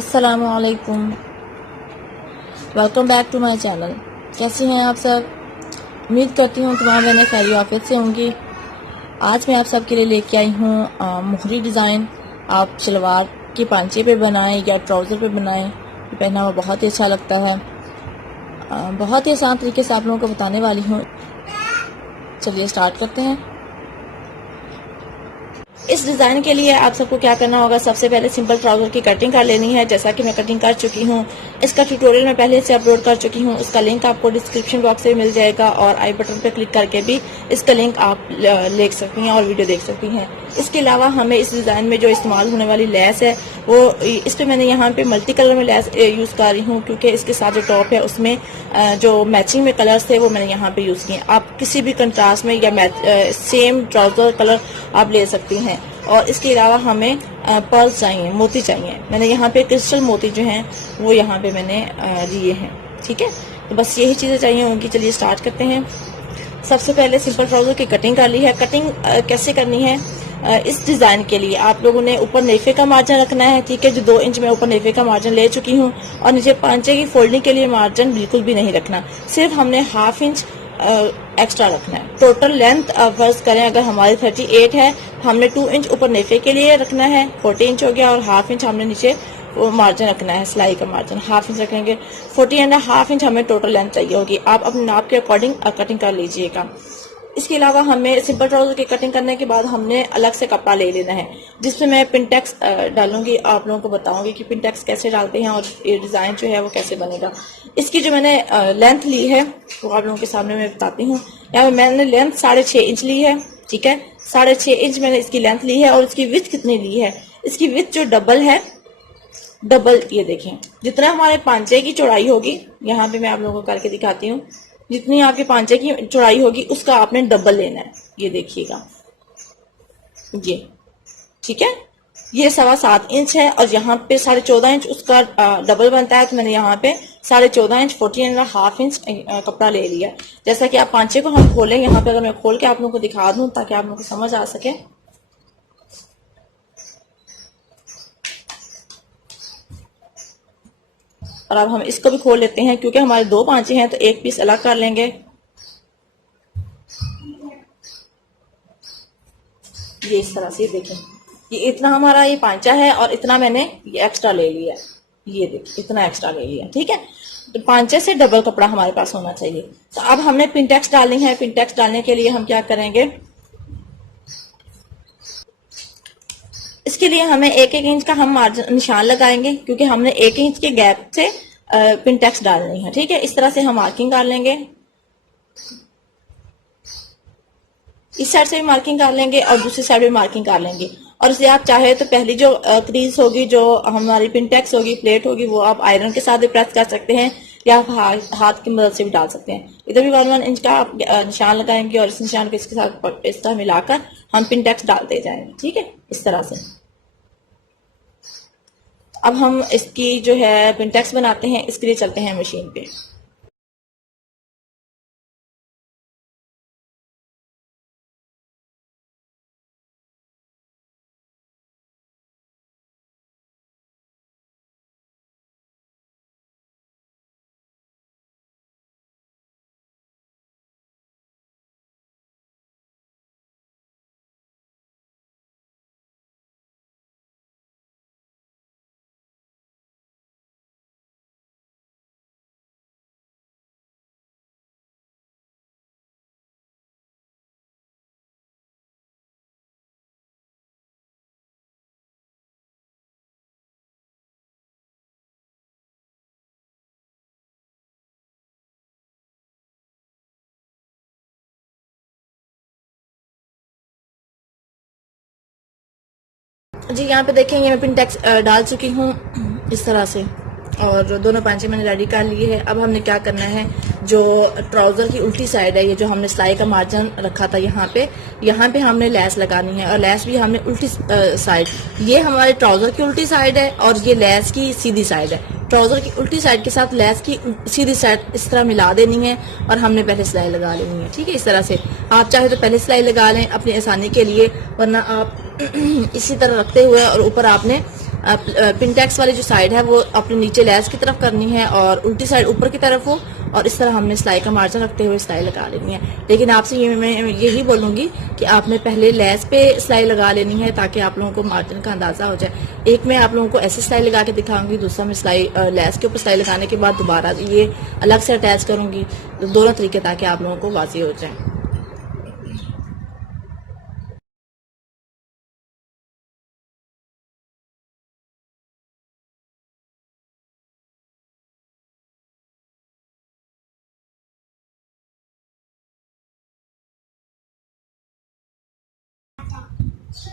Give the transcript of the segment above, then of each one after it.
अस्सलामुअलैकुम, welcome back to my channel. कैसे हैं आप सब? उम्मीद करती हूँ तमाम बहनें खैरियत आफियत से होंगी। आज मैं आप सब के लिए लेके आई हूँ मोहरी डिज़ाइन। आप शलवार के पांचे पे बनाएं या ट्राउज़र पे बनाएं, ये पहना हुआ बहुत ही अच्छा लगता है। बहुत ही आसान तरीके से आप लोगों को बताने वाली हूँ। चलिए स्टार्ट करते हैं। इस डिज़ाइन के लिए आप सबको क्या करना होगा, सबसे पहले सिंपल ट्राउज़र की कटिंग कर लेनी है। जैसा कि मैं कटिंग कर चुकी हूँ, इसका ट्यूटोरियल मैं पहले से अपलोड कर चुकी हूँ। उसका लिंक आपको डिस्क्रिप्शन बॉक्स में मिल जाएगा और आई बटन पर क्लिक करके भी इसका लिंक आप देख सकती हैं और वीडियो देख सकती हैं। इसके अलावा हमें इस डिज़ाइन में जो इस्तेमाल होने वाली लेस है वो इस पर मैंने यहाँ पे मल्टी कलर में लेस यूज़ कर रही हूँ, क्योंकि इसके साथ जो टॉप है उसमें जो मैचिंग में कलर्स थे वो मैंने यहाँ पे यूज़ किए। आप किसी भी कंट्रास्ट में या सेम ट्राउज़र कलर आप ले सकती हैं। और इसके अलावा हमें पर्ल्स चाहिए, मोती चाहिए। मैंने यहाँ पे क्रिस्टल मोती जो हैं वो यहाँ पे मैंने लिए हैं। ठीक है, तो बस यही चीज़ें चाहिए होंगी। चलिए स्टार्ट करते हैं। सबसे पहले सिंपल ट्राउज़र की कटिंग कर ली है। कटिंग कैसे करनी है, इस डिज़ाइन के लिए आप लोगों ने ऊपर नेफे का मार्जिन रखना है। ठीक है, जो 2 इंच मैं ऊपर नेफे का मार्जिन ले चुकी हूँ। और नीचे पांचे की फोल्डिंग के लिए मार्जिन बिल्कुल भी नहीं रखना, सिर्फ हमने हाफ इंच एक्स्ट्रा रखना है। टोटल लेंथ फर्ज करें अगर हमारी 38 है, हमने 2 इंच ऊपर नेफे के लिए रखना है, 40 इंच हो गया। और हाफ इंच हमने नीचे मार्जिन रखना है, सिलाई का मार्जिन हाफ इंच रखेंगे। 40.5 इंच हमें टोटल लेंथ चाहिए होगी। आप अपने नाप के अकॉर्डिंग कटिंग कर लीजिएगा। इसके अलावा हमें सिंपल ट्राउजर की कटिंग करने के बाद हमने अलग से कपड़ा ले लेना है, जिसमें मैं पिनटेक्स डालूंगी। आप लोगों को बताऊंगी कि पिनटेक्स कैसे डालते हैं और ये डिज़ाइन जो है वो कैसे बनेगा। इसकी जो मैंने लेंथ ली है वो आप लोगों के सामने मैं बताती हूँ। यहाँ मैंने लेंथ 6.5 इंच ली है। ठीक है, 6.5 इंच मैंने इसकी लेंथ ली है। और इसकी विड्थ कितनी ली है, इसकी विड्थ जो डबल है, डबल ये देखें, जितना हमारे पांचे की चौड़ाई होगी, यहाँ पे मैं आप लोगों को करके दिखाती हूँ, जितनी आपके पांचे की चौड़ाई होगी उसका आपने डबल लेना है। ये देखिएगा, ये ठीक है, ये 7.25 इंच है और यहाँ पे 14.5 इंच उसका डबल बनता है। तो मैंने यहाँ पे 14.5 इंच 14.5 इंच कपड़ा ले लिया। जैसा कि आप पांचे को हम खोलें, यहाँ पे अगर मैं खोल के आप लोगों को दिखा दूं ताकि आप लोगों को समझ आ सके। और अब हम इसको भी खोल लेते हैं, क्योंकि हमारे 2 पांचे हैं तो एक पीस अलग कर लेंगे। ये इस तरह से देखें, ये इतना हमारा ये पांचा है और इतना मैंने ये एक्स्ट्रा ले लिया। ये देखिए, इतना एक्स्ट्रा ले लिया। ठीक है, तो पांचे से डबल कपड़ा हमारे पास होना चाहिए। तो अब हमने पिनटेक्स डालनी है। पिनटेक्स डालने के लिए हम क्या करेंगे, इसके लिए हमें 1-1 इंच का हम मार्जिन निशान लगाएंगे, क्योंकि हमने 1 इंच के गैप से पिनटेक्स डालनी है। ठीक है, इस तरह से हम मार्किंग कर लेंगे। इस साइड से भी मार्किंग कर लेंगे और दूसरी साइड भी मार्किंग कर लेंगे। और इसे आप चाहे तो पहली जो क्रीज होगी, जो हमारी पिनटेक्स होगी, प्लेट होगी, वो आप आयरन के साथ भी प्रेस कर सकते हैं या हाथ की मदद से भी डाल सकते हैं। इधर भी 1-1 इंच का आप निशान लगाएंगे और इस निशान को इसके साथ इस तरह मिलाकर हम पिनटेक्स डालते जाएंगे। ठीक है, इस तरह से। अब हम इसकी जो है पिनटेक्स बनाते हैं, इसके लिए चलते हैं मशीन पे। जी यहाँ पे देखेंगे मैं पिनटेक्स डाल चुकी हूँ इस तरह से, और दोनों पांचे मैंने रेडी कर लिए हैं। अब हमने क्या करना है, जो ट्राउजर की उल्टी साइड है, ये जो हमने सिलाई का मार्जिन रखा था यहाँ पे हमने लेस लगानी है। और लेस भी हमने उल्टी साइड, ये हमारे ट्राउजर की उल्टी साइड है और ये लेस की सीधी साइड है। ट्राउजर की उल्टी साइड के साथ लेस की सीधी साइड इस तरह मिला देनी है और हमने पहले सिलाई लगा लेनी है। ठीक है, इस तरह से। आप चाहे तो पहले सिलाई लगा लें अपनी आसानी के लिए, वरना आप इसी तरह रखते हुए और ऊपर आपने पिनटेक्स वाली जो साइड है वो अपने नीचे लेस की तरफ करनी है और उल्टी साइड ऊपर की तरफ हो, और इस तरह हमने सिलाई का मार्जिन रखते हुए सिलाई लगा लेनी है। लेकिन आपसे ये मैं यही बोलूंगी कि आपने पहले लेस पे सिलाई लगा लेनी है ताकि आप लोगों को मार्जिन का अंदाजा हो जाए। एक मैं आप लोगों को ऐसी सिलाई लगा के दिखाऊंगी, दूसरा मैं सिलाई लेस के ऊपर सिलाई लगाने के बाद दोबारा ये अलग से अटैच करूंगी, दोनों तरीके ताकि आप लोगों को वाज़ेह हो जाए।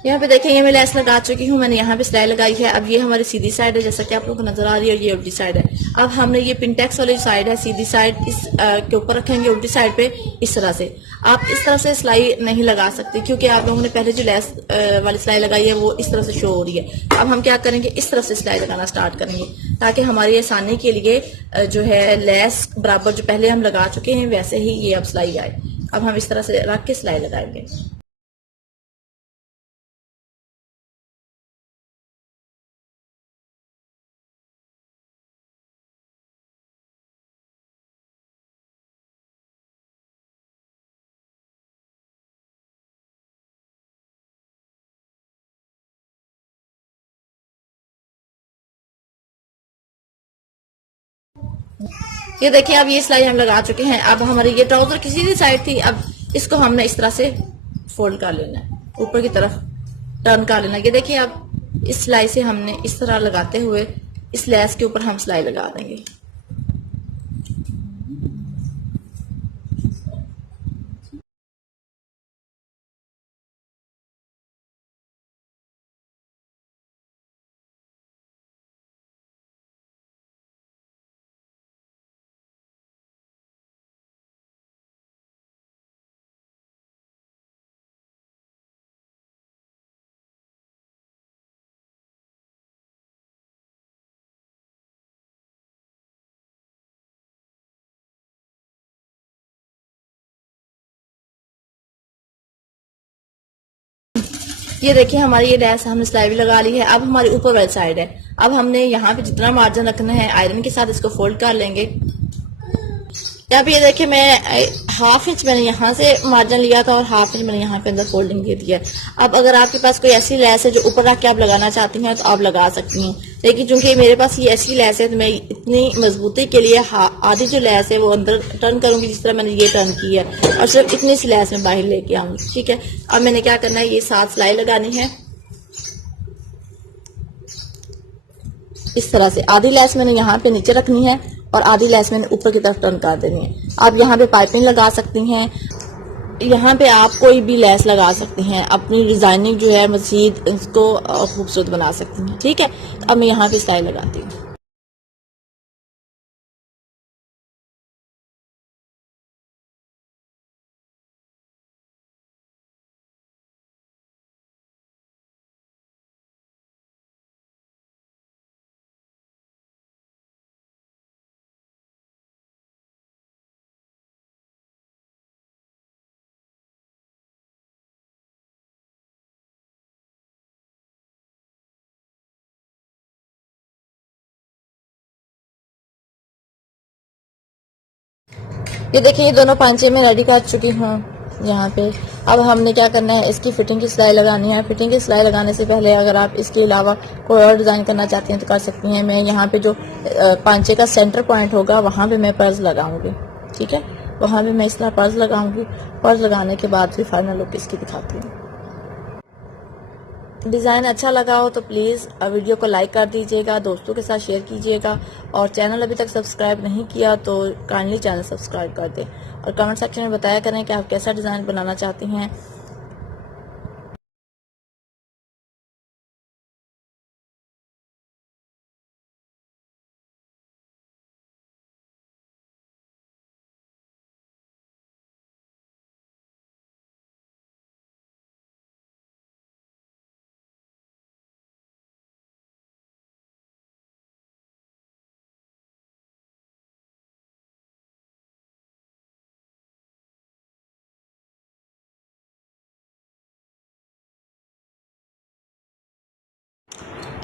यहाँ पे देखें, ये मैं लेस लगा चुकी हूँ, मैंने यहाँ पे सिलाई लगाई है। अब ये हमारी सीधी साइड है जैसा कि आप लोगों को नजर आ रही है, और ये उल्टी साइड है। अब हमने ये पिनटेक्स वाली साइड है, सीधी साइड इस के ऊपर रखेंगे, उल्टी साइड पे इस तरह से। आप इस तरह से सिलाई नहीं लगा सकती क्योंकि आप लोगों ने पहले जो लेस वाली सिलाई लगाई है वो इस तरह से शो हो रही है। अब हम क्या करेंगे, इस तरह से सिलाई लगाना स्टार्ट करेंगे ताकि हमारी आसानी के लिए जो है लेस बराबर जो पहले हम लगा चुके हैं वैसे ही ये अब सिलाई आए। अब हम इस तरह से रख के सिलाई लगाएंगे। ये देखिए, अब ये सिलाई हम लगा चुके हैं। अब हमारी ये ट्राउजर की सीधी साइड थी, अब इसको हमने इस तरह से फोल्ड कर लेना है, ऊपर की तरफ टर्न कर लेना। ये देखिए, अब इस सिलाई से हमने इस तरह लगाते हुए इस लेस के ऊपर हम सिलाई लगा देंगे। ये देखिए, हमारी ये लेस हमने सिलाई भी लगा ली है। अब हमारी ऊपर वाली साइड है। अब हमने यहाँ पे जितना मार्जिन रखना है आयरन के साथ इसको फोल्ड कर लेंगे। अब ये देखिए, मैं हाफ इंच मैंने यहाँ से मार्जिन लिया था और हाफ इंच मैंने यहाँ पे अंदर फोल्डिंग दे दिया है। अब अगर आपके पास कोई ऐसी लेस है जो ऊपर रख के आप लगाना चाहती हैं तो आप लगा सकती हैं, लेकिन चूंकि मेरे पास ये ऐसी लेस है तो मैं इतनी मजबूती के लिए आधी जो लेस है वो अंदर टर्न करूंगी, जिस तरह मैंने ये टर्न की है, और सिर्फ इतनी सी लेस में बाहर लेके आऊंगी। ठीक है, अब मैंने क्या करना है, ये 7 सिलाई लगानी है इस तरह से। आधी लेस मैंने यहाँ पे नीचे रखनी है और आधी लेस मैंने ऊपर की तरफ टर्न कर देनी है। आप यहाँ पे पाइपिंग लगा सकती हैं, यहाँ पे आप कोई भी लेस लगा सकती हैं, अपनी डिजाइनिंग जो है मजीद इसको खूबसूरत बना सकती हैं। ठीक है, अब मैं यहाँ पे सिलाई लगाती हूँ। ये देखिए, ये दोनों पांचे में रेडी कर चुकी हूँ यहाँ पे। अब हमने क्या करना है, इसकी फिटिंग की सिलाई लगानी है। फिटिंग की सिलाई लगाने से पहले अगर आप इसके अलावा कोई और डिज़ाइन करना चाहती हैं तो कर सकती हैं। मैं यहाँ पे जो पांचे का सेंटर पॉइंट होगा वहाँ पे मैं पर्स लगाऊंगी। ठीक है, वहाँ पे मैं इस तरह पर्स लगाऊंगी। पर्स लगाने के बाद फिर फाइनल लुक इसकी दिखाती हूँ। डिज़ाइन अच्छा लगा हो तो प्लीज़ वीडियो को लाइक कर दीजिएगा, दोस्तों के साथ शेयर कीजिएगा, और चैनल अभी तक सब्सक्राइब नहीं किया तो काइंडली चैनल सब्सक्राइब कर दें, और कमेंट सेक्शन में बताया करें कि आप कैसा डिज़ाइन बनाना चाहती हैं।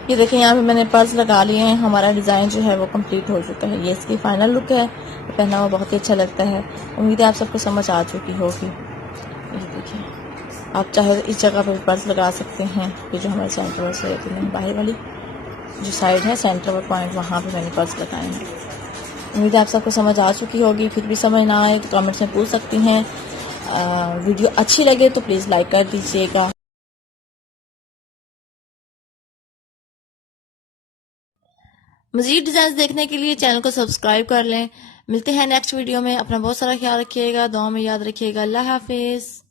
ये देखें यहाँ पे मैंने पर्स लगा लिए हैं। हमारा डिज़ाइन जो है वो कंप्लीट हो चुका है। ये इसकी फाइनल लुक है। पहना हुआ बहुत ही अच्छा लगता है। उम्मीद है आप सबको समझ आ चुकी होगी। ये देखिए, आप चाहे इस जगह पर भी पर्स लगा सकते हैं। ये जो हमारे सेंटर से रहती है, बाहर वाली जो साइड है सेंटर पॉइंट, वहाँ पे मैंने पर्स लगाए हैं। उम्मीद है आप सबको समझ आ चुकी होगी। फिर भी समझ ना आए तो कमेंट्स में पूछ सकती हैं। वीडियो अच्छी लगे तो प्लीज़ लाइक कर दीजिएगा। मज़ीद डिज़ाइन देखने के लिए चैनल को सब्सक्राइब कर लें। मिलते हैं नेक्स्ट वीडियो में। अपना बहुत सारा ख्याल रखिएगा, दुआ में याद रखिएगा। अल्लाह हाफिज़।